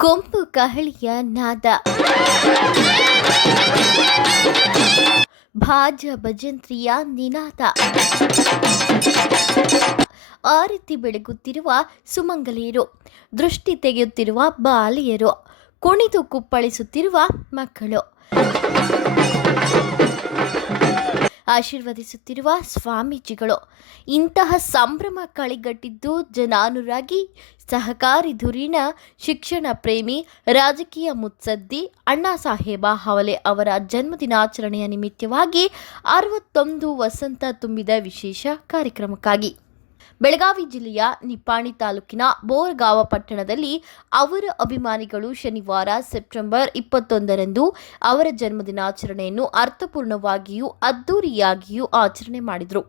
ಕೊಂಪು ಕಹಳಿಯ ನಾದ. ಭಾಜ ಭಜಂತ್ರಿಯ ನಿನಾದ. ಆರತಿ ಬೆಳಗುತ್ತಿರುವ ಸುಮಂಗಲಿಯರು, ದೃಷ್ಟಿ ತೆಗೆಯುತ್ತಿರುವ ಬಾಲಿಯರು, ಕುಣಿದು ಕುಪ್ಪಳಿಸುತ್ತಿರುವ ಮಕ್ಕಳು. ಆಶೀರ್ವದಿಸುತ್ತಿರುವ ಸ್ವಾಮೀಜಿಗಳು. ಇಂತಹ ಸಂಭ್ರಮ ಕಳಿಗಟ್ಟಿದ್ದು ಜನಾನುರಾಗಿ, ಸಹಕಾರಿ ಧುರೀಣ, ಶಿಕ್ಷಣ ಪ್ರೇಮಿ, ರಾಜಕೀಯ ಮುತ್ಸದ್ದಿ ಅಣ್ಣಾ ಸಾಹೇಬ ಹವಲೆ ಅವರ ಜನ್ಮದಿನಾಚರಣೆಯ ನಿಮಿತ್ತವಾಗಿ ಅರವತ್ತೊಂದು ವಸಂತ ತುಂಬಿದ ವಿಶೇಷ ಕಾರ್ಯಕ್ರಮಕ್ಕಾಗಿ. ಬೆಳಗಾವಿ ಜಿಲ್ಲೆಯ ನಿಪ್ಪಾಣಿ ತಾಲೂಕಿನ ಬೋರ್ಗಾವ ಪಟ್ಟಣದಲ್ಲಿ ಅವರ ಅಭಿಮಾನಿಗಳು ಶನಿವಾರ ಸೆಪ್ಟೆಂಬರ್ ಇಪ್ಪತ್ತೊಂದರಂದು ಅವರ ಜನ್ಮದಿನಾಚರಣೆಯನ್ನು ಅರ್ಥಪೂರ್ಣವಾಗಿಯೂ ಅದ್ದೂರಿಯಾಗಿಯೂ ಆಚರಣೆ ಮಾಡಿದರು.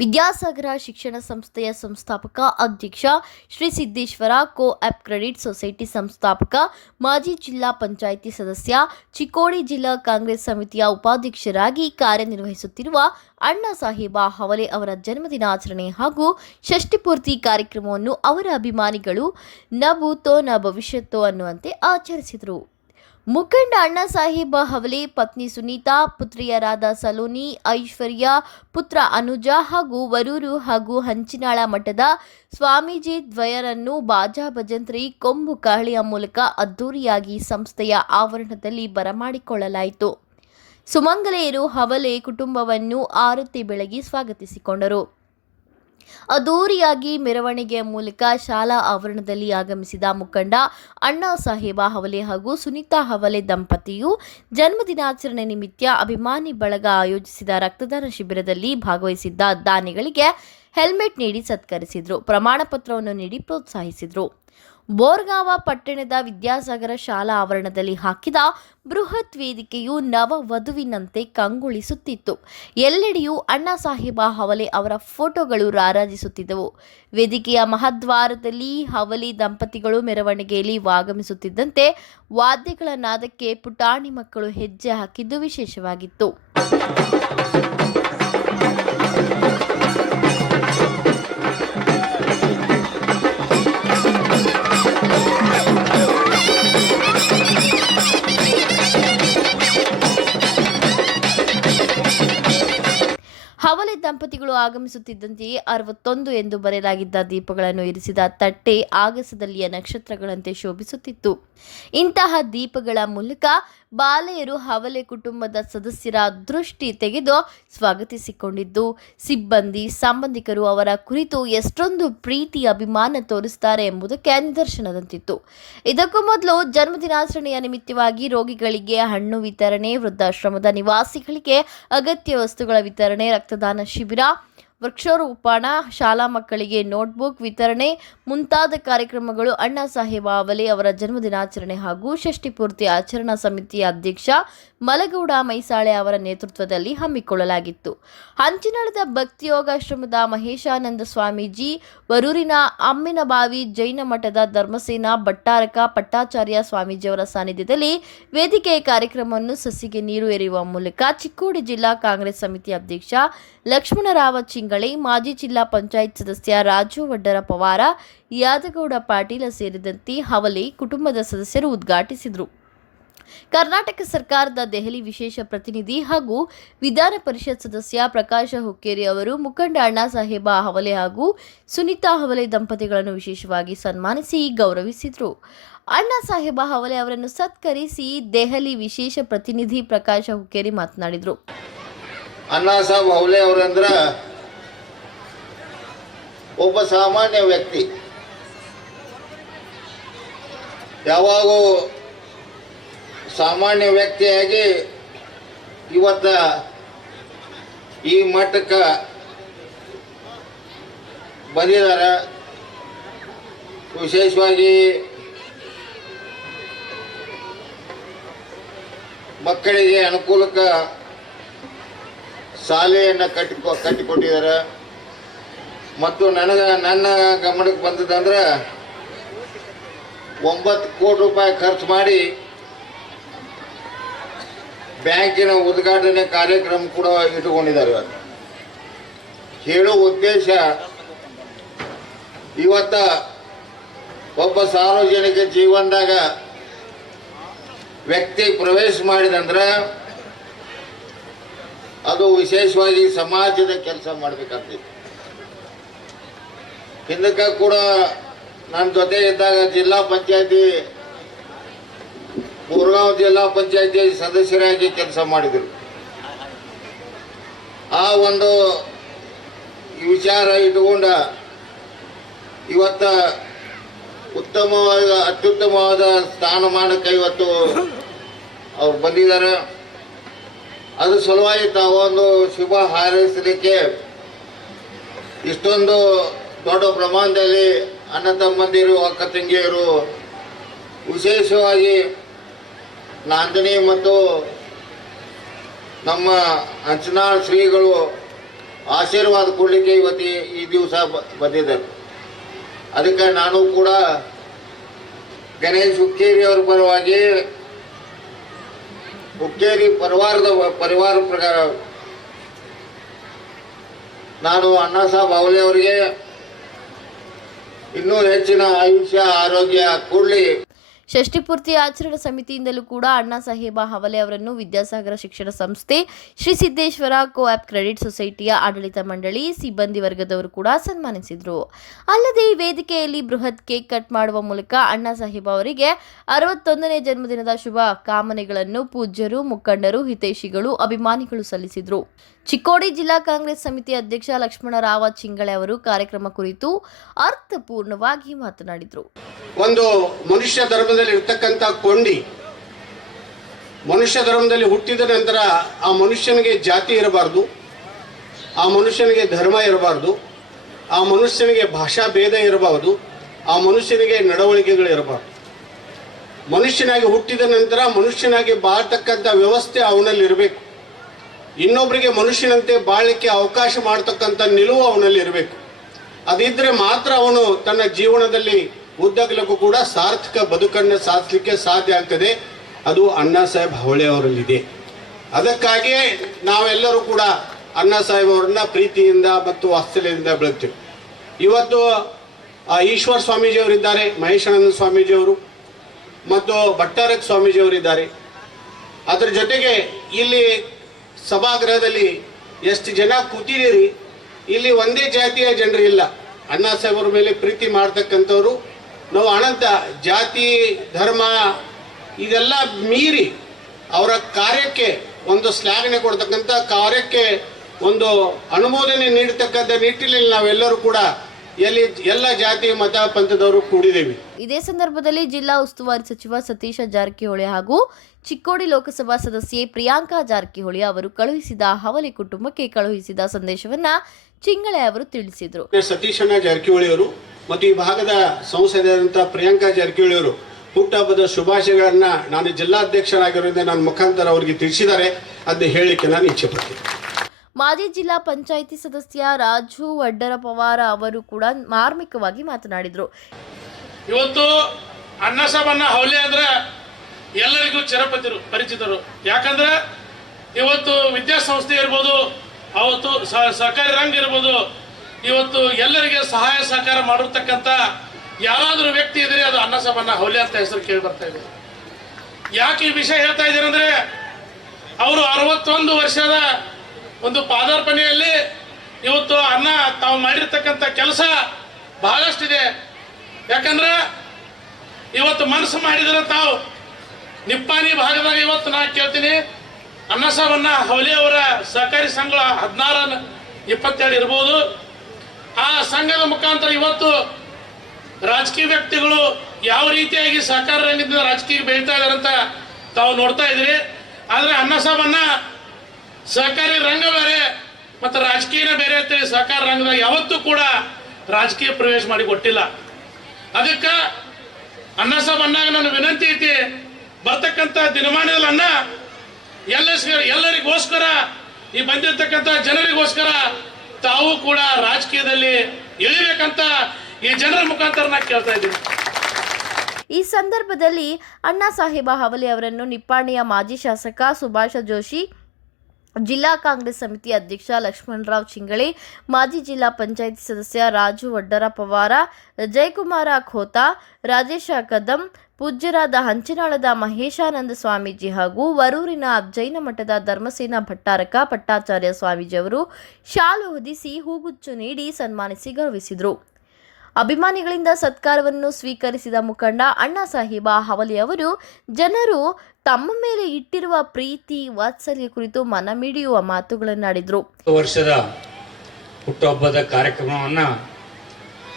ವಿದ್ಯಾಸಾಗರ ಶಿಕ್ಷಣ ಸಂಸ್ಥೆಯ ಸಂಸ್ಥಾಪಕ ಅಧ್ಯಕ್ಷ Shri Siddeshwar co op credit society ಸಂಸ್ಥಾಪಕ, ಮಾಜಿ ಜಿಲ್ಲಾ ಪಂಚಾಯಿತಿ ಸದಸ್ಯ, ಚಿಕ್ಕೋಡಿ ಜಿಲ್ಲಾ ಕಾಂಗ್ರೆಸ್ ಸಮಿತಿಯ ಉಪಾಧ್ಯಕ್ಷರಾಗಿ ಕಾರ್ಯನಿರ್ವಹಿಸುತ್ತಿರುವ ಅಣ್ಣಾ ಸಾಹೇಬ ಹವಲೆ ಅವರ ಜನ್ಮದಿನಾಚರಣೆ ಹಾಗೂ ಷಷ್ಠಿಪೂರ್ತಿ ಕಾರ್ಯಕ್ರಮವನ್ನು ಅವರ ಅಭಿಮಾನಿಗಳು ನ ಭೂತೋ ನ ಭವಿಷ್ಯತ್ತೋ ಅನ್ನುವಂತೆ ಆಚರಿಸಿದರು. ಮುಖಂಡ ಅಣ್ಣಾ ಸಾಹೇಬ ಹವಲೆ, ಪತ್ನಿ ಸುನೀತಾ, ಪುತ್ರಿಯರಾದ ಸಲೋನಿ, ಐಶ್ವರ್ಯ, ಪುತ್ರ ಅನುಜ ಹಾಗೂ ವರೂರು ಹಾಗೂ ಹಂಚಿನಾಳ ಮಠದ ಸ್ವಾಮೀಜಿ ದ್ವಯರನ್ನು ಬಾಜಾ ಭಜಂತ್ರಿ ಕೊಂಬು ಕಹಳೆಯ ಮೂಲಕ ಅದ್ದೂರಿಯಾಗಿ ಸಂಸ್ಥೆಯ ಆವರಣದಲ್ಲಿ ಬರಮಾಡಿಕೊಳ್ಳಲಾಯಿತು. ಸುಮಂಗಲೆಯರು ಹವಲೆ ಕುಟುಂಬವನ್ನು ಆರತಿ ಬೆಳಗಿ ಸ್ವಾಗತಿಸಿಕೊಂಡರು. ಅದ್ದೂರಿಯಾಗಿ ಮೆರವಣಿಗೆಯ ಮೂಲಕ ಶಾಲಾ ಆವರಣದಲ್ಲಿ ಆಗಮಿಸಿದ ಮುಖಂಡ ಅಣ್ಣಾ ಸಾಹೇಬ ಹವಲೆ ಹಾಗೂ ಸುನೀತಾ ಹವಲೆ ದಂಪತಿಯು ಜನ್ಮದಿನಾಚರಣೆ ನಿಮಿತ್ತ ಅಭಿಮಾನಿ ಬಳಗ ಆಯೋಜಿಸಿದ ರಕ್ತದಾನ ಶಿಬಿರದಲ್ಲಿ ಭಾಗವಹಿಸಿದ್ದ ದಾನಿಗಳಿಗೆ ಹೆಲ್ಮೆಟ್ ನೀಡಿ ಸತ್ಕರಿಸಿದರು. ಪ್ರಮಾಣ ಪತ್ರವನ್ನು ನೀಡಿ ಪ್ರೋತ್ಸಾಹಿಸಿದ್ರು. ಬೋರ್ಗಾವ ಪಟ್ಟಣದ ವಿದ್ಯಾಸಾಗರ ಶಾಲಾ ಆವರಣದಲ್ಲಿ ಹಾಕಿದ ಬೃಹತ್ ವೇದಿಕೆಯು ನವ ವಧುವಿನಂತೆ ಕಂಗೊಳಿಸುತ್ತಿತ್ತು. ಎಲ್ಲೆಡೆಯೂ ಅಣ್ಣಾ ಸಾಹೇಬ ಹವಲೆ ಅವರ ಫೋಟೋಗಳು ರಾರಾಜಿಸುತ್ತಿದ್ದವು. ವೇದಿಕೆಯ ಮಹಾದ್ವಾರದಲ್ಲಿ ಹವಲಿ ದಂಪತಿಗಳು ಮೆರವಣಿಗೆಯಲ್ಲಿ ಆಗಮಿಸುತ್ತಿದ್ದಂತೆ ವಾದ್ಯಗಳ ನಾದಕ್ಕೆ ಪುಟಾಣಿ ಮಕ್ಕಳು ಹೆಜ್ಜೆ ಹಾಕಿದ್ದು ವಿಶೇಷವಾಗಿತ್ತು. ದಂಪತಿಗಳು ಆಗಮಿಸುತ್ತಿದ್ದಂತೆಯೇ ಅರವತ್ತೊಂದು ಎಂದು ಬರೆಯಲಾಗಿದ್ದ ದೀಪಗಳನ್ನು ಇರಿಸಿದ ತಟ್ಟೆ ಆಗಸದಲ್ಲಿಯ ನಕ್ಷತ್ರಗಳಂತೆ ಶೋಭಿಸುತ್ತಿತ್ತು. ಇಂತಹ ದೀಪಗಳ ಮೂಲಕ ಬಾಲೆಯರು ಹವಲೆ ಕುಟುಂಬದ ಸದಸ್ಯರ ದೃಷ್ಟಿ ತೆಗೆದು ಸ್ವಾಗತಿಸಿಕೊಂಡಿದ್ದು, ಸಿಬ್ಬಂದಿ ಸಂಬಂಧಿಕರು ಅವರ ಕುರಿತು ಎಷ್ಟೊಂದು ಪ್ರೀತಿ, ಅಭಿಮಾನ ತೋರಿಸುತ್ತಾರೆ ಎಂಬುದಕ್ಕೆ ನಿದರ್ಶನದಂತಿತ್ತು. ಇದಕ್ಕೂ ಮೊದಲು ಜನ್ಮದಿನಾಚರಣೆಯ ನಿಮಿತ್ತವಾಗಿ ರೋಗಿಗಳಿಗೆ ಹಣ್ಣು ವಿತರಣೆ, ವೃದ್ಧಾಶ್ರಮದ ನಿವಾಸಿಗಳಿಗೆ ಅಗತ್ಯ ವಸ್ತುಗಳ ವಿತರಣೆ, ರಕ್ತದಾನ ಶಿಬಿರ ವೃಕ್ಷಾರೋಪಣ ಶಾಲಾ ಮಕ್ಕಳಿಗೆ ನೋಟ್ಬುಕ್ ವಿತರಣೆ ಮುಂತಾದ ಕಾರ್ಯಕ್ರಮಗಳು ಅಣ್ಣಾ ಸಾಹೇಬ ಅವಲೆ ಅವರ ಜನ್ಮದಿನಾಚರಣೆ ಹಾಗೂ ಷಷ್ಠಿಪೂರ್ತಿ ಆಚರಣಾ ಸಮಿತಿಯ ಅಧ್ಯಕ್ಷ ಮಲಗೌಡ ಮೈಸಾಳೆ ಅವರ ನೇತೃತ್ವದಲ್ಲಿ ಹಮ್ಮಿಕೊಳ್ಳಲಾಗಿತ್ತು. ಹಂಚಿನಳದ ಭಕ್ತಿಯೋಗಾಶ್ರಮದ ಮಹೇಶಾನಂದ ಸ್ವಾಮೀಜಿ, ವರೂರಿನ ಅಮ್ಮಿನಬಾವಿ ಜೈನ ಮಠದ ಧರ್ಮಸೇನ ಭಟ್ಟಾರಕ ಪಟ್ಟಾಚಾರ್ಯ ಸ್ವಾಮೀಜಿಯವರ ಸಾನ್ನಿಧ್ಯದಲ್ಲಿ ವೇದಿಕೆಯ ಕಾರ್ಯಕ್ರಮವನ್ನು ಸಸಿಗೆ ನೀರು ಎರೆಯುವ ಮೂಲಕ ಚಿಕ್ಕೋಡಿ ಜಿಲ್ಲಾ ಕಾಂಗ್ರೆಸ್ ಸಮಿತಿ ಅಧ್ಯಕ್ಷ ಲಕ್ಷ್ಮಣರಾವ ಚಿಂಗಳೆ, ಮಾಜಿ ಜಿಲ್ಲಾ ಪಂಚಾಯತ್ ಸದಸ್ಯ ರಾಜು ವಡ್ಡರ ಪವಾರ, ಯಾದಗೌಡ ಪಾಟೀಲ ಸೇರಿದಂತೆ ಹವಲಿ ಕುಟುಂಬದ ಸದಸ್ಯರು ಉದ್ಘಾಟಿಸಿದರು. ಕರ್ನಾಟಕ ಸರ್ಕಾರದ ದೆಹಲಿ ವಿಶೇಷ ಪ್ರತಿನಿಧಿ ಹಾಗೂ ವಿಧಾನ ಪರಿಷತ್ ಸದಸ್ಯ ಪ್ರಕಾಶ ಹುಕ್ಕೇರಿ ಅವರು ಮುಖಂಡ ಅಣ್ಣಾ ಸಾಹೇಬ ಹವಲೆ ಹಾಗೂ ಸುನೀತಾ ಹವಲೆ ದಂಪತಿಗಳನ್ನು ವಿಶೇಷವಾಗಿ ಸನ್ಮಾನಿಸಿ ಗೌರವಿಸಿದರು. ಅಣ್ಣಾ ಸಾಹೇಬ ಹವಲೆ ಅವರನ್ನು ಸತ್ಕರಿಸಿ ದೆಹಲಿ ವಿಶೇಷ ಪ್ರತಿನಿಧಿ ಪ್ರಕಾಶ ಹುಕ್ಕೇರಿ ಮಾತನಾಡಿದರು. ಅಣ್ಣಾ ಸಾಹೇಬ್ ಹವಲೆ ಅವರಂದ್ರ ಒಬ್ಬ ಸಾಮಾನ್ಯ ವ್ಯಕ್ತಿ. ಯಾವಾಗೂ ಸಾಮಾನ್ಯ ವ್ಯಕ್ತಿಯಾಗಿ ಇವತ್ತ ಈ ಮಟ್ಟಕ್ಕೆ ಬಂದಿದ್ದಾರೆ. ವಿಶೇಷವಾಗಿ ಮಕ್ಕಳಿಗೆ ಅನುಕೂಲಕ್ಕೆ ಶಾಲೆಯನ್ನು ಕಟ್ಟಿಕೊ, ಕಟ್ಟಿಕೊಟ್ಟಿದ್ದಾರೆ. ಮತ್ತು ನನಗೆ, ನನ್ನ ಗಮನಕ್ಕೆ ಬಂದದಂದ್ರೆ ಒಂಬತ್ತು ಕೋಟಿ ರೂಪಾಯಿ ಖರ್ಚು ಮಾಡಿ ಬ್ಯಾಂಕಿನ ಉದ್ಘಾಟನೆ ಕಾರ್ಯಕ್ರಮ ಕೂಡ ಇಟ್ಟುಕೊಂಡಿದ್ದಾರೆ ಇವತ್ತು ಹೇಳೋ ಉದ್ದೇಶ, ಇವತ್ತ ಒಬ್ಬ ಸಾರ್ವಜನಿಕ ಜೀವನದಾಗ ವ್ಯಕ್ತಿ ಪ್ರವೇಶ ಮಾಡಿದಂದ್ರೆ ಅದು ವಿಶೇಷವಾಗಿ ಸಮಾಜದ ಕೆಲಸ ಮಾಡಬೇಕಂತ. ಹಿಂದಕ್ಕೆ ಕೂಡ ನನ್ನ ಜೊತೆ ಇದ್ದಾಗ ಜಿಲ್ಲಾ ಪಂಚಾಯತಿ ಮೂರ್ಗಾಂವ್ ಜಿಲ್ಲಾ ಪಂಚಾಯತಿ ಸದಸ್ಯರಾಗಿ ಕೆಲಸ ಮಾಡಿದರು. ಆ ಒಂದು ವಿಚಾರ ಇಟ್ಟುಕೊಂಡ ಇವತ್ತ ಉತ್ತಮವಾದ, ಅತ್ಯುತ್ತಮವಾದ ಸ್ಥಾನಮಾನಕ್ಕೆ ಇವತ್ತು ಅವ್ರು ಬಂದಿದ್ದಾರೆ. ಅದು ಸಲುವಾಗಿ ತಾವೊಂದು ಶುಭ ಹಾರೈಸಲಿಕ್ಕೆ ಇಷ್ಟೊಂದು ದೊಡ್ಡ ಪ್ರಮಾಣದಲ್ಲಿ ಅಣ್ಣ ತಮ್ಮಂದಿರು, ಅಕ್ಕ ತಂಗಿಯರು ವಿಶೇಷವಾಗಿ ನಾಂದಿನಿ ಮತ್ತು ನಮ್ಮ ಅಂಚನಾಳ್ ಶ್ರೀಗಳು ಆಶೀರ್ವಾದ ಕೊಡಲಿಕ್ಕೆ ಇವತ್ತು ಈ- ದಿವಸ ಬಂದಿದ್ದರು. ಅದಕ್ಕೆ ನಾನು ಕೂಡ ಗಣೇಶ್ ಹುಕ್ಕೇರಿ ಅವರ ಪರವಾಗಿ ಹುಕ್ಕೇರಿ ಪರಿವಾರದ ಪರಿವಾರ ಪ್ರಕಾರ ನಾನು ಅಣ್ಣಾ ಸಾಹೇಬ್ ಅವರಿಗೆ ಇನ್ನೂ ಹೆಚ್ಚಿನ ಆಯುಷ್ಯ, ಆರೋಗ್ಯ ಕೊಡಲಿ. ಷಷ್ಠಿಪೂರ್ತಿ ಆಚರಣಾ ಸಮಿತಿಯಿಂದಲೂ ಕೂಡ ಅಣ್ಣಾ ಸಾಹೇಬ ಹವಲೆ ಅವರನ್ನು ವಿದ್ಯಾಸಾಗರ ಶಿಕ್ಷಣ ಸಂಸ್ಥೆ Shri Siddeshwar co op credit ಸೊಸೈಟಿಯ ಆಡಳಿತ ಮಂಡಳಿ, ಸಿಬ್ಬಂದಿ ವರ್ಗದವರು ಕೂಡ ಸನ್ಮಾನಿಸಿದರು. ಅಲ್ಲದೆ ಈ ವೇದಿಕೆಯಲ್ಲಿ ಬೃಹತ್ ಕೇಕ್ ಕಟ್ ಮಾಡುವ ಮೂಲಕ ಅಣ್ಣಾ ಸಾಹೇಬ ಅವರಿಗೆ ಅರವತ್ತೊಂದನೇ ಜನ್ಮದಿನದ ಶುಭ ಕಾಮನೆಗಳನ್ನು ಪೂಜ್ಯರು, ಮುಖಂಡರು, ಹಿತೈಷಿಗಳು, ಅಭಿಮಾನಿಗಳು ಸಲ್ಲಿಸಿದರು. ಚಿಕ್ಕೋಡಿ ಜಿಲ್ಲಾ ಕಾಂಗ್ರೆಸ್ ಸಮಿತಿ ಅಧ್ಯಕ್ಷ ಲಕ್ಷ್ಮಣ ರಾವ ಚಿಂಗಳೆ ಅವರು ಕಾರ್ಯಕ್ರಮ ಕುರಿತು ಅರ್ಥಪೂರ್ಣವಾಗಿ ಮಾತನಾಡಿದರು. ಒಂದು ಮನುಷ್ಯ ಧರ್ಮದಲ್ಲಿ ಇರ್ತಕ್ಕಂಥ ಕೊಂಡಿ, ಮನುಷ್ಯ ಧರ್ಮದಲ್ಲಿ ಹುಟ್ಟಿದ ನಂತರ ಆ ಮನುಷ್ಯನಿಗೆ ಜಾತಿ ಇರಬಾರ್ದು, ಆ ಮನುಷ್ಯನಿಗೆ ಧರ್ಮ ಇರಬಾರ್ದು, ಆ ಮನುಷ್ಯನಿಗೆ ಭಾಷಾ ಭೇದ ಇರಬಾರ್ದು, ಆ ಮನುಷ್ಯನಿಗೆ ನಡವಳಿಕೆಗಳು ಇರಬಾರ್ದು. ಮನುಷ್ಯನಾಗಿ ಹುಟ್ಟಿದ ನಂತರ ಮನುಷ್ಯನಾಗಿ ಬಾಳ್ತಕ್ಕಂಥ ವ್ಯವಸ್ಥೆ ಅವನಲ್ಲಿ ಇರಬೇಕು ಇನ್ನೊಬ್ಬರಿಗೆ ಮನುಷ್ಯನಂತೆ ಬಾಳಲಿಕ್ಕೆ ಅವಕಾಶ ಮಾಡ್ತಕ್ಕಂಥ ನಿಲುವು ಅವನಲ್ಲಿ ಇರಬೇಕು. ಅದಿದ್ರೆ ಮಾತ್ರ ಅವನು ತನ್ನ ಜೀವನದಲ್ಲಿ ಉದ್ದಗಲಕ್ಕೂ ಕೂಡ ಸಾರ್ಥಕ ಬದುಕನ್ನು ಸಾಧಿಸಲಿಕ್ಕೆ ಸಾಧ್ಯ ಆಗ್ತದೆ. ಅದು ಅಣ್ಣಾ ಸಾಹೇಬ್ ಹವಳೆ ಅವರಲ್ಲಿದೆ. ಅದಕ್ಕಾಗಿಯೇ ನಾವೆಲ್ಲರೂ ಕೂಡ ಅಣ್ಣಾ ಸಾಹೇಬ್ ಅವರನ್ನ ಪ್ರೀತಿಯಿಂದ ಮತ್ತು ವಾತ್ಸಲ್ಯದಿಂದ ಬೆಳೆತೀವಿ ಇವತ್ತು ಈಶ್ವರ್ ಸ್ವಾಮೀಜಿಯವರಿದ್ದಾರೆ ಮಹೇಶಾನಂದ ಸ್ವಾಮೀಜಿಯವರು ಮತ್ತು ಭಟ್ಟಾರಕ್ ಸ್ವಾಮೀಜಿಯವರಿದ್ದಾರೆ ಅದರ ಜೊತೆಗೆ ಇಲ್ಲಿ ಸಭಾಗೃಹದಲ್ಲಿ ಎಷ್ಟು ಜನ ಕೂತಿದ್ದೀರಿ? ಇಲ್ಲಿ ಒಂದೇ ಜಾತಿಯ ಜನರು ಇಲ್ಲ. ಅಣ್ಣಾ ಸಾಹೇಬರ ಮೇಲೆ ಪ್ರೀತಿ ಮಾಡ್ತಕ್ಕಂಥವ್ರು. ನಾವು ಅನಂತ ಜಾತಿ, ಧರ್ಮ, ಇದೆಲ್ಲ ಮೀರಿ ಅವರ ಕಾರ್ಯಕ್ಕೆ ಒಂದು ಶ್ಲಾಘನೆ ಕೊಡ್ತಕ್ಕಂಥ ಕಾರ್ಯಕ್ಕೆ ಒಂದು ಅನುಮೋದನೆ ನೀಡತಕ್ಕಂಥ ನಿಟ್ಟಿನಲ್ಲಿ ನಾವೆಲ್ಲರೂ ಕೂಡ ಎಲ್ಲಿ ಎಲ್ಲ ಜಾತಿ ಮತ ಪಂಥದವರು ಕೂಡಿದ್ದೇವೆ ಇದೇ ಸಂದರ್ಭದಲ್ಲಿ ಜಿಲ್ಲಾ ಉಸ್ತುವಾರಿ ಸಚಿವ ಸತೀಶ ಜಾರಕಿಹೊಳಿ ಹಾಗೂ ಚಿಕ್ಕೋಡಿ ಲೋಕಸಭಾ ಸದಸ್ಯೆ ಪ್ರಿಯಾಂಕಾ ಜಾರಕಿಹೊಳಿ ಅವರು ಕಳುಹಿಸಿದ ಹವಲಿ ಕುಟುಂಬಕ್ಕೆ ಕಳುಹಿಸಿದ ಸಂದೇಶವನ್ನ ಚಿಂಗಳೆ ಅವರು ತಿಳಿಸಿದರು. ಸತೀಶಣ್ಣ ಜಾರಕಿಹೊಳಿ ಅವರು ಮತ್ತು ಈ ಭಾಗದ ಸಂಸದರಾದಂಥ ಪ್ರಿಯಾಂಕಾ ಜಾರಕಿಹೊಳಿ ಅವರು ಹುಟ್ಟಹಬ್ಬದ ಶುಭಾಶಯಗಳನ್ನ ನಾನು ಜಿಲ್ಲಾಧ್ಯಕ್ಷರಾಗಿರೋದ್ರಿಂದ ನನ್ನ ಮುಖಾಂತರ ಅವರಿಗೆ ತಿಳಿಸಿದ್ದಾರೆ. ಅದನ್ನ ಹೇಳಲಿಕ್ಕೆ ನಾನು ಇಚ್ಛೆ ಪಡ್ತೀನಿ. ಮಾಜಿ ಜಿಲ್ಲಾ ಪಂಚಾಯಿತಿ ಸದಸ್ಯ ರಾಜು ವಡ್ಡರ ಪವಾರ ಅವರು ಕೂಡ ಮಾರ್ಮಿಕವಾಗಿ ಮಾತನಾಡಿದರು. ಇವತ್ತು ಅನ್ನ ಸಾಬಣ್ಣ ಹೌಲೆ ಅಂದ್ರೆ ಎಲ್ಲರಿಗೂ ಚಿರಪತಿರು, ಪರಿಚಿತರು. ಯಾಕಂದ್ರೆ ಇವತ್ತು ವಿದ್ಯಾಸಂಸ್ಥೆ ಇರ್ಬೋದು, ಅವತ್ತು ಸಹಕಾರಿ ರಂಗ ಇರ್ಬೋದು, ಇವತ್ತು ಎಲ್ಲರಿಗೆ ಸಹಾಯ ಸಹಕಾರ ಮಾಡಿರ್ತಕ್ಕಂಥ ಯಾರಾದರೂ ವ್ಯಕ್ತಿ ಇದ್ರೆ ಅದು ಅನ್ನ ಸಾಬಣ್ಣ ಹೌಲೆ ಅಂತ ಹೆಸರು ಕೇಳಿ ಬರ್ತಾ ಇದೆ. ಯಾಕೆ ಈ ವಿಷಯ ಹೇಳ್ತಾ ಇದ್ದೀರಂದ್ರೆ ಅವರು ಅರವತ್ತೊಂದು ವರ್ಷದ ಒಂದು ಪಾದಾರ್ಪಣೆಯಲ್ಲಿ ಇವತ್ತು ಅನ್ನ ತಾವು ಮಾಡಿರ್ತಕ್ಕಂಥ ಕೆಲಸ ಬಹಳಷ್ಟಿದೆ. ಯಾಕಂದ್ರೆ ಇವತ್ತು ಮನಸ್ಸು ಮಾಡಿದ್ರೆ ತಾವು ನಿಪ್ಪಾನಿ ಭಾಗದಾಗ ಇವತ್ತು ನಾ ಕೇಳ್ತೀನಿ, ಅನ್ನ ಸಾಬನ್ನ ಹೌಲಿ ಅವರ ಸಹಕಾರಿ ಸಂಘ ಹದಿನಾರ ಇಪ್ಪತ್ತೆರಡು ಇರ್ಬೋದು. ಆ ಸಂಘದ ಮುಖಾಂತರ ಇವತ್ತು ರಾಜಕೀಯ ವ್ಯಕ್ತಿಗಳು ಯಾವ ರೀತಿಯಾಗಿ ಸಹಕಾರ ರಂಗದಿಂದ ರಾಜಕೀಯ ಬೆಳೀತಾ ಇದಾರೆ ಅಂತ ತಾವು ನೋಡ್ತಾ ಇದ್ರಿ ಆದ್ರೆ ಅನ್ನ ಸಾಬಣ್ಣ ಸಹಕಾರಿ ರಂಗ ಬೇರೆ, ಮತ್ತು ರಾಜಕೀಯನ ಬೇರೆ ಅಂತೇಳಿ ಸಹಕಾರ ರಂಗದಾಗ ಯಾವತ್ತೂ ಕೂಡ ರಾಜಕೀಯ ಪ್ರವೇಶ ಮಾಡಿ ಕೊಟ್ಟಿಲ್ಲ. ಅದಕ್ಕೆ ಅನ್ನ ಸಾಬ್ ಅನ್ನಾಗ ನನ್ನ ವಿನಂತಿ ಐತಿ ಬರ್ತಕ್ಕಂಥ ದಿನಮಾನದಲ್ಲಿ ಅನ್ನ ಎಲ್ಲ ಎಲ್ಲರಿಗೋಸ್ಕರ, ಈ ಬಂದಿರ್ತಕ್ಕಂಥ ಜನರಿಗೋಸ್ಕರ ತಾವು ಕೂಡ ರಾಜಕೀಯದಲ್ಲಿ ಇಳಿಬೇಕಂತ ಈ ಜನರ ಮುಖಾಂತರ ನಾ ಕೇಳ್ತಾ ಇದ್ದೀನಿ. ಈ ಸಂದರ್ಭದಲ್ಲಿ ಅಣ್ಣಾ ಸಾಹೇಬ ಹವಲಿ ಅವರನ್ನು ನಿಪ್ಪಾಣಿಯ ಮಾಜಿ ಶಾಸಕ ಸುಭಾಷ ಜೋಶಿ ಜಿಲ್ಲಾ ಕಾಂಗ್ರೆಸ್ ಸಮಿತಿ ಅಧ್ಯಕ್ಷ ಲಕ್ಷ್ಮಣರಾವ್ ಚಿಂಗಳಿ, ಮಾಜಿ ಜಿಲ್ಲಾ ಪಂಚಾಯಿತಿ ಸದಸ್ಯ ರಾಜು ವಡ್ಡರ ಪವಾರ, ಜಯಕುಮಾರ ಖೋತಾ, ರಾಜೇಶ ಕದಂ, ಪೂಜ್ಯರಾದ ಹಂಚಿನಾಳದ ಮಹೇಶಾನಂದ ಸ್ವಾಮೀಜಿ ಹಾಗೂ ವರೂರಿನ ಜೈನ ಮಠದ ಧರ್ಮಸೇನ ಭಟ್ಟಾರಕ ಪಟ್ಟಾಚಾರ್ಯ ಸ್ವಾಮೀಜಿ ಅವರು ಶಾಲು ಹೊದಿಸಿ ಹೂಗುಚ್ಚು ನೀಡಿ ಸನ್ಮಾನಿಸಿ ಗೌರವಿಸಿದರು. ಅಭಿಮಾನಿಗಳಿಂದ ಸತ್ಕಾರವನ್ನು ಸ್ವೀಕರಿಸಿದ ಮುಖಂಡ ಅಣ್ಣಾ ಸಾಹೇಬ ಹವಲಿ ಅವರು, ಜನರು ತಮ್ಮ ಮೇಲೆ ಇಟ್ಟಿರುವ ಪ್ರೀತಿ, ವಾತ್ಸಲ್ಯ ಕುರಿತು ಮನಮಿಡಿಯುವ ಮಾತುಗಳನ್ನಾಡಿದರು ವರ್ಷದ ಹುಟ್ಟುಹಬ್ಬದ ಕಾರ್ಯಕ್ರಮವನ್ನು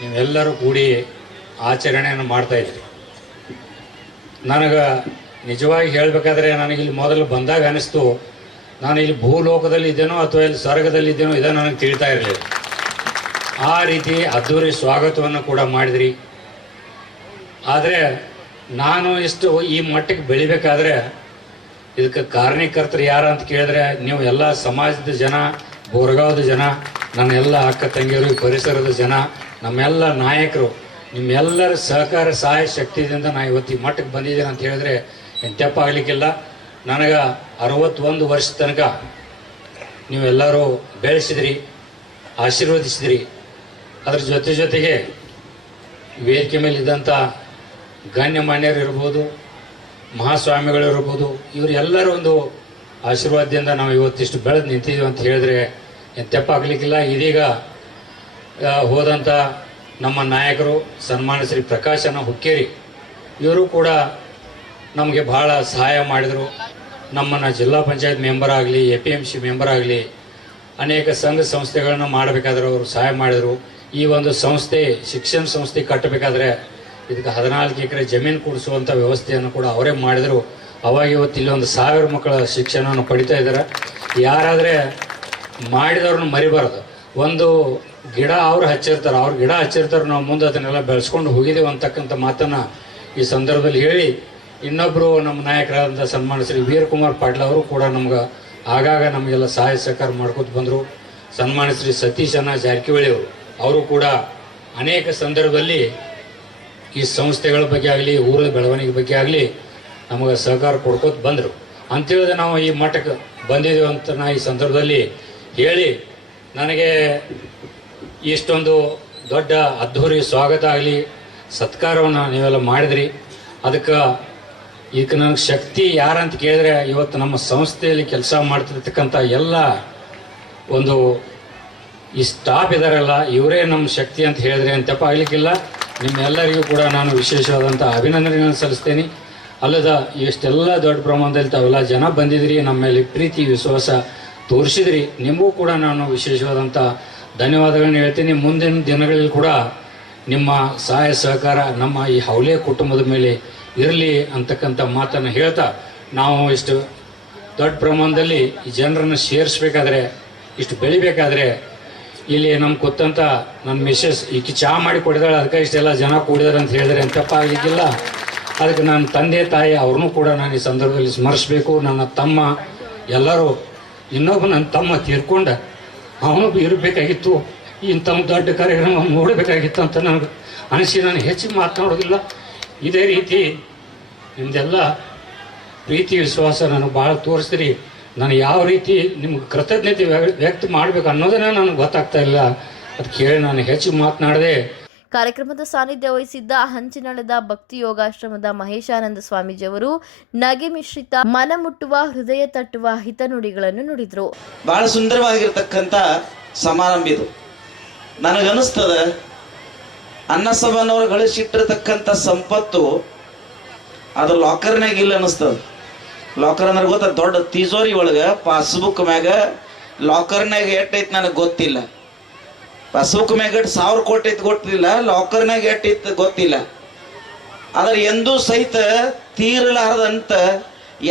ನೀವೆಲ್ಲರೂ ಕೂಡಿ ಆಚರಣೆಯನ್ನು ಮಾಡ್ತಾ ಇದ್ರಿ. ನನಗೆ ನಿಜವಾಗಿ ಹೇಳಬೇಕಾದ್ರೆ ನನಗಿಲ್ಲಿ ಮೊದಲು ಬಂದಾಗ ಅನಿಸ್ತು, ನಾನು ಇಲ್ಲಿ ಭೂಲೋಕದಲ್ಲಿ ಇದ್ದೇನೋ ಅಥವಾ ಇಲ್ಲಿ ಸ್ವರ್ಗದಲ್ಲಿ ಇದ್ದೇನೋ ಇದನ್ನು ನನಗೆ ತಿಳಿತಾ ಇರಲಿಲ್ಲ. ಆ ರೀತಿ ಅದ್ದೂರಿ ಸ್ವಾಗತವನ್ನು ಕೂಡ ಮಾಡಿದ್ರಿ. ಆದರೆ ನಾನು ಇಷ್ಟು ಈ ಮಟ್ಟಕ್ಕೆ ಬೆಳಿಬೇಕಾದ್ರೆ ಇದಕ್ಕೆ ಕಾರಣೀಕರ್ತರು ಯಾರು ಅಂತ ಕೇಳಿದ್ರೆ ನೀವು ಎಲ್ಲ ಸಮಾಜದ ಜನ, ಬೋರ್ಗಾವ್ದ ಜನ, ನನ್ನ ಎಲ್ಲ ಅಕ್ಕ ತಂಗಿಯರು ಪರಿಸರದ ಜನ, ನಮ್ಮೆಲ್ಲ ನಾಯಕರು, ನಿಮ್ಮೆಲ್ಲರ ಸಹಕಾರ, ಸಹಾಯ ಶಕ್ತಿಯಿಂದ ನಾನು ಇವತ್ತು ಈ ಮಟ್ಟಕ್ಕೆ ಬಂದಿದ್ದೇನೆ ಅಂತ ಹೇಳಿದ್ರೆ ಎಂತೆಪ್ಪ ಆಗಲಿಕ್ಕಿಲ್ಲ. ನನಗೆ ಅರವತ್ತೊಂದು ವರ್ಷ ತನಕ ನೀವೆಲ್ಲರೂ ಬೆಳೆಸಿದ್ರಿ, ಆಶೀರ್ವದಿಸಿದ್ರಿ. ಅದ್ರ ಜೊತೆ ಜೊತೆಗೆ ವೇದಿಕೆ ಮೇಲೆ ಇದ್ದಂಥ ಗಣ್ಯಮಾನ್ಯರು ಇರ್ಬೋದು, ಮಹಾಸ್ವಾಮಿಗಳು ಇರ್ಬೋದು, ಇವರೆಲ್ಲರ ಒಂದು ಆಶೀರ್ವಾದದಿಂದ ನಾವು ಇವತ್ತಿಷ್ಟು ಬೆಳೆದು ನಿಂತಿದ್ದೀವಿ ಅಂತ ಹೇಳಿದ್ರೆ ತೆಪ್ಪಾಗಲಿಕ್ಕಿಲ್ಲ. ಇದೀಗ ಹೋದಂಥ ನಮ್ಮ ನಾಯಕರು ಸನ್ಮಾನ ಶ್ರೀ ಪ್ರಕಾಶನ ಹುಕ್ಕೇರಿ, ಇವರು ಕೂಡ ನಮಗೆ ಭಾಳ ಸಹಾಯ ಮಾಡಿದರು. ನಮ್ಮನ್ನು ಜಿಲ್ಲಾ ಪಂಚಾಯತ್ ಮೆಂಬರ್ ಆಗಲಿ, A P M C member ಆಗಲಿ, ಅನೇಕ ಸಂಘ ಸಂಸ್ಥೆಗಳನ್ನು ಮಾಡಬೇಕಾದ್ರೆ ಅವರು ಸಹಾಯ ಮಾಡಿದರು. ಈ ಒಂದು ಸಂಸ್ಥೆ, ಶಿಕ್ಷಣ ಸಂಸ್ಥೆ ಕಟ್ಟಬೇಕಾದ್ರೆ ಇದಕ್ಕೆ ಹದಿನಾಲ್ಕು ಎಕರೆ ಜಮೀನು ಕೊಡಿಸುವಂಥ ವ್ಯವಸ್ಥೆಯನ್ನು ಕೂಡ ಅವರೇ ಮಾಡಿದರು. ಅವಾಗ ಇವತ್ತು ಒಂದು ಸಾವಿರ ಮಕ್ಕಳ ಶಿಕ್ಷಣವನ್ನು ಪಡಿತಾ ಇದ್ದಾರೆ. ಯಾರಾದರೆ ಮಾಡಿದವ್ರನ್ನ ಮರಿಬಾರ್ದು. ಒಂದು ಗಿಡ ಅವ್ರು ಹಚ್ಚಿರ್ತಾರೆ, ಅವ್ರು ಗಿಡ ಹಚ್ಚಿರ್ತಾರೆ, ನಾವು ಮುಂದೆ ಅದನ್ನೆಲ್ಲ ಬೆಳೆಸ್ಕೊಂಡು ಹೋಗಿದ್ದೇವೆ ಅಂತಕ್ಕಂಥ ಮಾತನ್ನು ಈ ಸಂದರ್ಭದಲ್ಲಿ ಹೇಳಿ ಇನ್ನೊಬ್ಬರು ನಮ್ಮ ನಾಯಕರಾದಂಥ ಸನ್ಮಾನ ಶ್ರೀ ವೀರಕುಮಾರ್ ಪಾಟೀಲ್ ಅವರು ಕೂಡ ನಮ್ಗೆ ಆಗಾಗ ನಮಗೆಲ್ಲ ಸಹಾಯ ಸಹಕಾರ ಮಾಡ್ಕೊತ ಬಂದರು. ಸನ್ಮಾನ ಶ್ರೀ ಅನ್ನ ಜಾರಕಿಹೊಳಿ ಅವರು. ಅವರು ಕೂಡ ಅನೇಕ ಸಂದರ್ಭದಲ್ಲಿ ಈ ಸಂಸ್ಥೆಗಳ ಬಗ್ಗೆ ಆಗಲಿ ಊರ ಬೆಳವಣಿಗೆ ಬಗ್ಗೆ ಆಗಲಿ ನಮಗೆ ಸಹಕಾರ ಕೊಡ್ಕೋತ ಬಂದರು. ಅಂತೇಳಿದ್ರೆ ನಾವು ಈ ಮಠಕ್ಕೆ ಬಂದಿದ್ದೇವೆ ಅಂತ ನಾ ಈ ಸಂದರ್ಭದಲ್ಲಿ ಹೇಳಿ ನನಗೆ ಇಷ್ಟೊಂದು ದೊಡ್ಡ ಅದ್ಧೂರಿ ಸ್ವಾಗತ ಆಗಲಿ, ಸತ್ಕಾರವನ್ನು ನೀವೆಲ್ಲ ಮಾಡಿದ್ರಿ. ಅದಕ್ಕೆ ಈಗ ನನಗೆ ಶಕ್ತಿ ಯಾರಂತ ಕೇಳಿದ್ರೆ ಇವತ್ತು ನಮ್ಮ ಸಂಸ್ಥೆಯಲ್ಲಿ ಕೆಲಸ ಮಾಡ್ತಿರ್ತಕ್ಕಂಥ ಎಲ್ಲ ಒಂದು ಈ ಸ್ಟಾಫ್ ಇದಾರಲ್ಲ, ಇವರೇ ನಮ್ಮ ಶಕ್ತಿ ಅಂತ ಹೇಳಿದ್ರೆ ಅಂತಪ್ಪ ಆಗ್ಲಿಕ್ಕಿಲ್ಲ. ನಿಮ್ಮೆಲ್ಲರಿಗೂ ಕೂಡ ನಾನು ವಿಶೇಷವಾದಂಥ ಅಭಿನಂದನೆಗಳನ್ನು ಸಲ್ಲಿಸ್ತೇನೆ. ಅಲ್ಲದ, ಇಷ್ಟೆಲ್ಲ ದೊಡ್ಡ ಪ್ರಮಾಣದಲ್ಲಿ ತಾವೆಲ್ಲ ಜನ ಬಂದಿದ್ರಿ, ನಮ್ಮ ಮೇಲೆ ಪ್ರೀತಿ, ವಿಶ್ವಾಸ ತೋರಿಸಿದ್ರಿ. ನಿಮಗೂ ಕೂಡ ನಾನು ವಿಶೇಷವಾದಂಥ ಧನ್ಯವಾದಗಳನ್ನ ಹೇಳ್ತೀನಿ. ಮುಂದಿನ ದಿನಗಳಲ್ಲಿ ಕೂಡ ನಿಮ್ಮ ಸಹಾಯ, ಸಹಕಾರ ನಮ್ಮ ಈ ಹೌಲೆ ಕುಟುಂಬದ ಮೇಲೆ ಇರಲಿ ಅಂತಕ್ಕಂಥ ಮಾತನ್ನು ಹೇಳ್ತಾ, ನಾವು ಇಷ್ಟು ದೊಡ್ಡ ಪ್ರಮಾಣದಲ್ಲಿ ಜನರನ್ನು ಸೇರಿಸ್ಬೇಕಾದ್ರೆ, ಇಷ್ಟು ಬೆಳಿಬೇಕಾದ್ರೆ ಇಲ್ಲಿ ನಮ್ಗೆ ಗೊತ್ತಂತ ನನ್ನ ಮಿಸ್ಸಸ್ ಈಕೆ ಚಹಾ ಮಾಡಿ ಕೊಡಿದಾಳೆ ಅದಕ್ಕೆ ಇಷ್ಟೆಲ್ಲ ಜನ ಕೂಡಿದಾರೆ ಅಂತ ಹೇಳಿದ್ರೆ ಎಂತಪ್ಪ ಆಗಲಿಕ್ಕಿಲ್ಲ. ಅದಕ್ಕೆ ನನ್ನ ತಂದೆ, ತಾಯಿ ಅವ್ರನ್ನೂ ಕೂಡ ನಾನು ಈ ಸಂದರ್ಭದಲ್ಲಿ ಸ್ಮರಿಸಬೇಕು. ನನ್ನ ತಮ್ಮ ಎಲ್ಲರೂ, ಇನ್ನೊಬ್ಬ ನನ್ನ ತಮ್ಮ ತೀರ್ಕೊಂಡ ಅವನು ಇರಬೇಕಾಗಿತ್ತು. ಇಂಥ ದೊಡ್ಡ ಕಾರ್ಯಕ್ರಮ ನೋಡಬೇಕಾಗಿತ್ತು ಅಂತ ನನಗೆ ಅನಿಸಿ ನಾನು ಹೆಚ್ಚು ಮಾತನಾಡೋದಿಲ್ಲ. ಇದೇ ರೀತಿ ನಿಮ್ಮದೆಲ್ಲ ಪ್ರೀತಿ, ವಿಶ್ವಾಸ ನನಗೆ ಭಾಳ ತೋರಿಸ್ತೀರಿ. ನಾನು ಯಾವ ರೀತಿ ನಿಮ್ಗೆ ಕೃತಜ್ಞತೆ ವ್ಯ- ವ್ಯಕ್ತ ಮಾಡಬೇಕು ಅನ್ನೋದನ್ನ ನನಗೆ ಗೊತ್ತಾಗ್ತಾ ಇಲ್ಲ. ಅದು ಕೇಳಿ ನಾನು ಹೆಚ್ಚು ಮಾತನಾಡದೆ. ಕಾರ್ಯಕ್ರಮದ ಸಾನ್ನಿಧ್ಯ ವಹಿಸಿದ್ದ ಹಂಚಿನಳದ ಭಕ್ತಿ ಯೋಗಾಶ್ರಮದ ಮಹೇಶಾನಂದ ಸ್ವಾಮೀಜಿಯವರು ನಗೆ ಮಿಶ್ರಿತ ಮನಮುಟ್ಟುವ ಹೃದಯ ತಟ್ಟುವ ಹಿತನುಡಿಗಳನ್ನು ನುಡಿದ್ರು. ಬಹಳ ಸುಂದರವಾಗಿರ್ತಕ್ಕಂಥ ಸಮಾರಂಭ ಇದು. ನನಗನ್ನಿಸ್ತದ ಅನ್ನಸಭನವ್ರು ಗಳಿಸಿಟ್ಟಿರ್ತಕ್ಕಂಥ ಸಂಪತ್ತು ಅದು ಲಾಕರ್ನಾಗ ಇಲ್ಲ ಅನ್ನಿಸ್ತದ. ಲಾಕರ್ ಅಂದ್ರೆ ಗೊತ್ತ, ದೊಡ್ಡ ತಿಜೋರಿ ಒಳಗೆ ಪಾಸ್ಬುಕ್ ಮ್ಯಾಗ ಲಾಕರ್ನಾಗ ಎಟ್ಟೈತಿ ನನಗೆ ಗೊತ್ತಿಲ್ಲ. ಪಾಸ್ಬುಕ್ ಮ್ಯಾಗ ಸಾವಿರ ಕೋಟಿ ಐತಿ ಗೊತ್ತಿಲ್ಲ ಲಾಕರ್ನಾಗ ಎಟ್ಟೈತಿ ಗೊತ್ತಿಲ್ಲ. ಆದ್ರೆ ಎಂದೂ ಸಹಿತ ತೀರಲಾರದಂತ,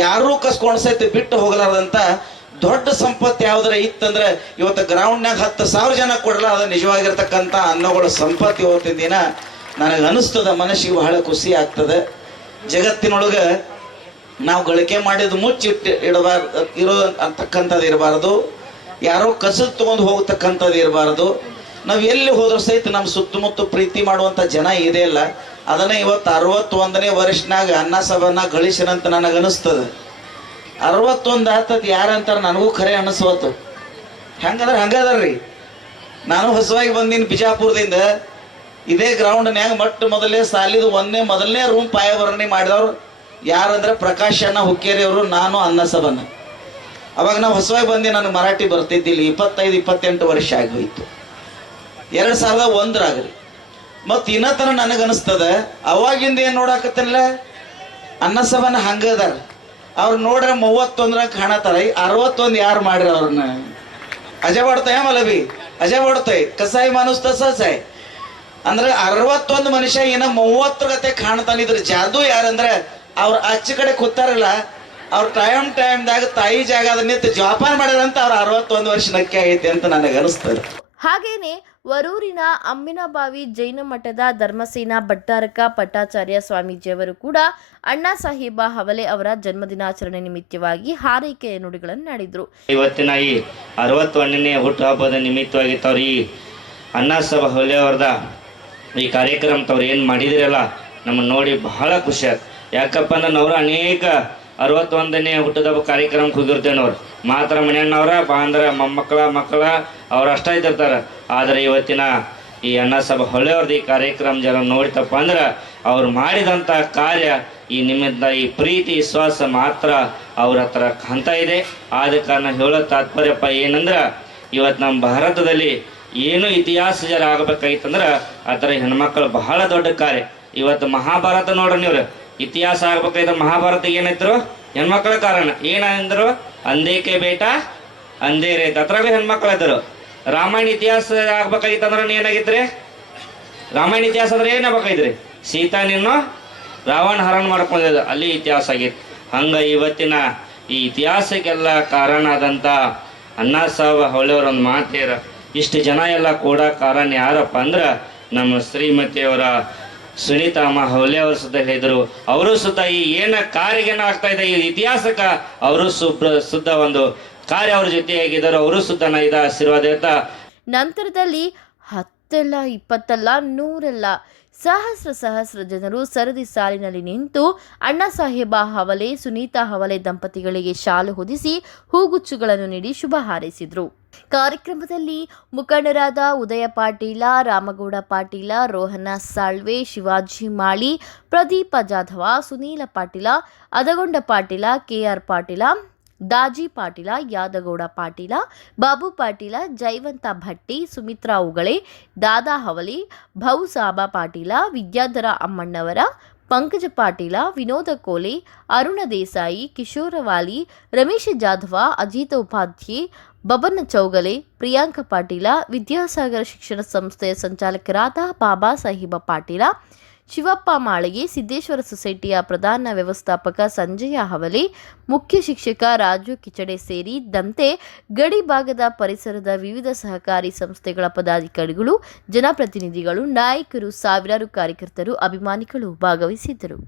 ಯಾರೂ ಕಸ್ಕೊಂಡು ಸಹಿತ ಬಿಟ್ಟು ಹೋಗಲಾರದಂತ ದೊಡ್ಡ ಸಂಪತ್ತು ಯಾವ್ದಾರ ಇತ್ತಂದ್ರೆ ಇವತ್ತು ಗ್ರೌಂಡ್ನಾಗ ಹತ್ತು ಸಾವಿರ ಜನ ಕೊಡಲ್ಲ ಅದು ನಿಜವಾಗಿರ್ತಕ್ಕಂಥ ಅನ್ನಗಳ ಸಂಪತ್ತು ಇವತ್ತಿನ ದಿನ. ನನಗೆ ಅನಿಸ್ತದ ಮನಸ್ಸಿಗೆ ಬಹಳ ಖುಷಿ ಆಗ್ತದೆ. ಜಗತ್ತಿನೊಳಗೆ ನಾವು ಗಳಿಕೆ ಮಾಡಿದ ಮುಚ್ಚಿಟ್ಟು ಇಡಬಾರ್ದು ಇರೋ ಅಂತಕ್ಕಂಥದ್ದು ಇರಬಾರ್ದು. ಯಾರೋ ಕಸದ ತೊಗೊಂಡು ಹೋಗ್ತಕ್ಕಂಥದ್ದು ಇರಬಾರ್ದು. ನಾವು ಎಲ್ಲಿ ಹೋದ್ರೂ ಸಹಿತ ನಮ್ಮ ಸುತ್ತಮುತ್ತ ಪ್ರೀತಿ ಮಾಡುವಂಥ ಜನ ಇದೆ ಅಲ್ಲ. ಅದನ್ನ ಇವತ್ತು ಅರವತ್ತೊಂದನೇ ವರ್ಷನಾಗ ಅನ್ನ ಸಭನ ಗಳಿಸಿನಂತ ನನಗೆ ಅನಿಸ್ತದೆ ಅರವತ್ತೊಂದು ಆತದ್ ಯಾರಂತಾರೆ ನನಗೂ ಖರೆ ಅನಿಸ್ವತ್ತು ಹೆಂಗಂದ್ರೆ ಹಂಗದ್ರಿ ನಾನು ಹೊಸವಾಗಿ ಬಂದೀನಿ ಬಿಜಾಪುರದಿಂದ. ಇದೇ ಗ್ರೌಂಡ್ನ್ಯಾಗ ಮೊಟ್ಟ ಮೊದಲೇ ಸಾಲಿದು ಒಂದನೇ, ಮೊದಲನೇ ರೂಮ್ ಪಾಯಭರಣಿ ಮಾಡಿದವ್ರು. ಯಾರಂದ್ರೆ ಪ್ರಕಾಶ್ ಅಣ್ಣ ಹುಕ್ಕೇರಿ ಅವರು ನಾನು ಸಭನ ಅವಾಗ ನಾವು ಹೊಸವಾಗಿ ಬಂದು ನನಗೆ ಮರಾಠಿ ಬರ್ತಿದ್ದಿಲ್ಲ ಇಪ್ಪತ್ತೈದು, ಇಪ್ಪತ್ತೆಂಟು ವರ್ಷ ಆಗೋಯ್ತು. ಎರಡು ಸಾವಿರದ ಒಂದರಾಗ್ರಿ ಮತ್ತು ಇನ್ನತನ ನನಗನ್ನಿಸ್ತದ ಅವಾಗಿಂದ ಏನು ನೋಡಾಕತ್ತಲ್ಲ ಅನ್ನಸಭನ ಹಂಗದಾರ ಅವ್ರು ನೋಡ್ರೆ ಮೂವತ್ತೊಂದ್ರಾಗ ಕಾಣತಾರ ಅರವತ್ತೊಂದು ಯಾರು ಮಾಡ್ರಿ ಅವ್ರನ್ನ? ಅಜೆ ಬಡ್ತಾಯ ಮಲಬಿ? ಅಜೆ ಬಡ್ತಾಯಿ? ಕಸಾಯಿ ಮಾನಸ್ ತಸಾಯ್ ಅಂದ್ರೆ ಅರವತ್ತೊಂದು ಮನುಷ್ಯ ಏನ ಮೂವತ್ತರ ಗತೆ ಕಾಣ್ತಾನೆ ಇದ್ರ ಜಾದು ಯಾರಂದ್ರೆ ಅವ್ರ ಅಚ್ಚ ಕಡೆ ಕೂತಾರಲ್ಲ ಅವ್ರ ಟೈಮ್ ಟೈಮ್ದಾಗ ತಾಯಿ ಜಾಗದ ನಿಂತು ಜೋಪಾನ ಮಾಡ್ಯಾರಂತ ಅವ್ರ ಅರವತ್ತೊಂದು ವರ್ಷ ನಕ್ಕೆ ಆಗೈತಿ ಅಂತ ನನಗೆ ಅನಿಸ್ತದೆ. ಹಾಗೇನೆ ವರೂರಿನ ಅಮ್ಮಿನಬಾವಿ ಜೈನ ಮಠದ ಧರ್ಮಸೇನಾ ಭಟ್ಟಾರಕ ಪಟ್ಟಾಚಾರ್ಯ ಸ್ವಾಮೀಜಿಯವರು ಕೂಡ ಅಣ್ಣಾ ಸಾಹೇಬ ಹವಲೆ ಅವರ ಜನ್ಮದಿನಾಚರಣೆ ನಿಮಿತ್ತವಾಗಿ ಹಾರೈಕೆಯ ನುಡಿಗಳನ್ನಾಡಿದ್ರು ಇವತ್ತಿನ ಈ ಅರವತ್ತೊಂದನೇ ಹುಟ್ಟುಹಬ್ಬದ ನಿಮಿತ್ತವಾಗಿ ತವ್ರು ಈ ಅಣ್ಣಾ ಸಾಹೇಬ ಹವಲೆ ಅವ್ರದ ಈ ಕಾರ್ಯಕ್ರಮ ತವ್ರು ಏನು ಮಾಡಿದಿರಲ್ಲ ನಮ್ಮನ್ನು ನೋಡಿ ಬಹಳ ಖುಷಿ ಆಯ್ತು ಯಾಕಪ್ಪ ಅಂದ್ರೆ ನಾವು ಅನೇಕ ಅರವತ್ತೊಂದನೇ ಹುಟ್ಟಿದಬ್ಬ ಕಾರ್ಯಕ್ರಮಕ್ಕೆ ಹೋಗಿರ್ತೇವೆ ಅವ್ರು. ಮಾತ್ರ ಮನೆಯಣ್ಣವ್ರ ಅಂದ್ರೆ ಮೊಮ್ಮಕ್ಕಳ, ಮಕ್ಕಳ, ಅವ್ರು ಅಷ್ಟ ಇದ್ದಿರ್ತಾರೆ. ಆದರೆ ಇವತ್ತಿನ ಈ ಅಣ್ಣಾಸಭ ಹೊಳೆಯವ್ರದ್ದು ಈ ಕಾರ್ಯಕ್ರಮ ಜನ ನೋಡಿತಪ್ಪ ಅಂದ್ರೆ ಅವ್ರು ಮಾಡಿದಂಥ ಕಾರ್ಯ ಈ ನಿಮ್ಮಿಂದ ಈ ಪ್ರೀತಿ, ವಿಶ್ವಾಸ ಮಾತ್ರ ಅವ್ರ ಹತ್ರ ಕಾಣ್ತ ಇದೆ. ಆದ ಕಾರಣ ಹೇಳೋ ತಾತ್ಪರ್ಯಪ್ಪ ಏನಂದ್ರೆ ಇವತ್ತು ನಮ್ಮ ಭಾರತದಲ್ಲಿ ಏನು ಇತಿಹಾಸ ಜರ ಆಗಬೇಕಾಗಿತ್ತಂದ್ರೆ ಆ ಥರ ಹೆಣ್ಮಕ್ಳು ಬಹಳ ದೊಡ್ಡ ಕಾರ್ಯ. ಇವತ್ತು ಮಹಾಭಾರತ ನೋಡ್ರಿ ನೀವು ಇತಿಹಾಸ ಆಗ್ಬೇಕಾಯ್ತು ಮಹಾಭಾರತ ಏನಿದ್ರು? ಹೆಣ್ಮಕ್ಳ ಕಾರಣ. ಏನಂದ್ರು ಅಂದೇಕೆ ಬೇಟ? ಅಂದೇ ರೇತ ಅದ್ರಾಗ ಹೆಣ್ಮಕ್ಳು ಇದ್ರು ರಾಮಾಯಣ ಇತಿಹಾಸ ಆಗ್ಬೇಕಾಗಿತ್ತಂದ್ರೆ ಏನಾಗಿದ್ರಿ? ರಾಮಾಯಣ ಇತಿಹಾಸ ಅಂದ್ರೆ ಏನಾಗ್ಬೇಕಾಗಿದ್ರಿ ಸೀತಾ ನೀನು ರಾವಣ ಹರಣ ಮಾಡ್ಕೊಂಡಿದ್ರು ಅಲ್ಲಿ ಇತಿಹಾಸ ಆಗಿತ್ತು. ಹಂಗ ಇವತ್ತಿನ ಈ ಇತಿಹಾಸಕ್ಕೆಲ್ಲ ಕಾರಣ ಆದಂಥ ಅಣ್ಣಾ ಸಾಹೇಬ ಹೊಳೆಯವ್ರ ಒಂದು ಮಾತೇರ ಇಷ್ಟು ಜನ ಎಲ್ಲ ಕೂಡ ಕಾರಣ ಯಾರಪ್ಪ ಅಂದ್ರೆ ನಮ್ಮ ಶ್ರೀಮತಿಯವರ ಸುನೀತಾಮ್ಮ ಹೌಲೆ ಅವರು ಸುತ್ತ ಹೇಳಿದರು. ಅವರು ಸುದ್ದ ಈ ಏನ ಕಾರ್ಯಗೇನ ಆಗ್ತಾ ಇದೆ, ಈ ಇತಿಹಾಸಕ ಅವರು ಸುಬ್ರ, ಸುದ್ದ ಒಂದು ಕಾರ್ಯ ಅವ್ರ ಜೊತೆಯಾಗಿದ್ದರು ಅವರು ಸುದ್ದನ ಇದ ಆಶೀರ್ವಾದ ನಂತರದಲ್ಲಿ ಹತ್ತಲ್ಲ, ಇಪ್ಪತ್ತಲ್ಲ, ನೂರಲ್ಲ ಸಹಸ್ರ ಸಹಸ್ರ ಜನರು ಸರದಿ ಸಾಲಿನಲ್ಲಿ ನಿಂತು ಅಣ್ಣಾ ಸಾಹೇಬ ಹವಲೆ, ಸುನೀತಾ ಹವಲೆ ದಂಪತಿಗಳಿಗೆ ಶಾಲು ಹೊದಿಸಿ ಹೂಗುಚ್ಚುಗಳನ್ನು ನೀಡಿ ಶುಭ ಹಾರೈಸಿದರು. ಕಾರ್ಯಕ್ರಮದಲ್ಲಿ ಮುಖಂಡರಾದ ಉದಯ ಪಾಟೀಲ, ರಾಮಗೌಡ ಪಾಟೀಲ, ರೋಹನ ಸಾಳ್ವೆ, ಶಿವಾಜಿ ಮಾಳಿ, ಪ್ರದೀಪ ಜಾಧವ, ಸುನೀಲ ಪಾಟೀಲ ಅದಗೊಂಡ ಪಾಟೀಲ ಕೆಆರ್ ಪಾಟೀಲ ದಾಜಿ ಪಾಟೀಲ, ಯಾದಗೌಡ ಪಾಟೀಲ, ಬಾಬು ಪಾಟೀಲ, ಜೈವಂತ ಭಟ್ಟಿ, ಸುಮಿತ್ರಾ ಉಗಳೆ, ದಾದಾ ಹವಲಿ ಭೌಸಾಬಾ ಪಾಟೀಲ, ವಿದ್ಯಾಧರ ಅಮ್ಮಣ್ಣವರ, ಪಂಕಜ ಪಾಟೀಲ, ವಿನೋದ ಕೋಲೆ, ಅರುಣ ದೇಸಾಯಿ ಕಿಶೋರವಾಲಿ ರಮೇಶ್ ಜಾಧವ, ಅಜಿತ ಉಪಾಧ್ಯೆ ಬಬನ್ನ ಚೌಗಲೆ, ಪ್ರಿಯಾಂಕ ಪಾಟೀಲ, ವಿದ್ಯಾಸಾಗರ ಶಿಕ್ಷಣ ಸಂಸ್ಥೆಯ ಸಂಚಾಲಕರಾದ ಬಾಬಾ ಸಾಹೇಬ ಪಾಟೀಲ ಶಿವಪ್ಪ ಮಾಳಿಗೆ, ಸಿದ್ದೇಶ್ವರ ಸೊಸೈಟಿಯ ಪ್ರಧಾನ ವ್ಯವಸ್ಥಾಪಕ ಸಂಜಯ ಹವಲಿ, ಮುಖ್ಯ ಶಿಕ್ಷಕ ರಾಜು ಕಿಚಡೆ ಸೇರಿದಂತೆ ಗಡಿ ಭಾಗದ ಪರಿಸರದ ವಿವಿಧ ಸಹಕಾರಿ ಸಂಸ್ಥೆಗಳ ಪದಾಧಿಕಾರಿಗಳು, ಜನಪ್ರತಿನಿಧಿಗಳು, ನಾಯಕರು, ಸಾವಿರಾರು ಕಾರ್ಯಕರ್ತರು, ಅಭಿಮಾನಿಗಳು ಭಾಗವಹಿಸಿದ್ದರು.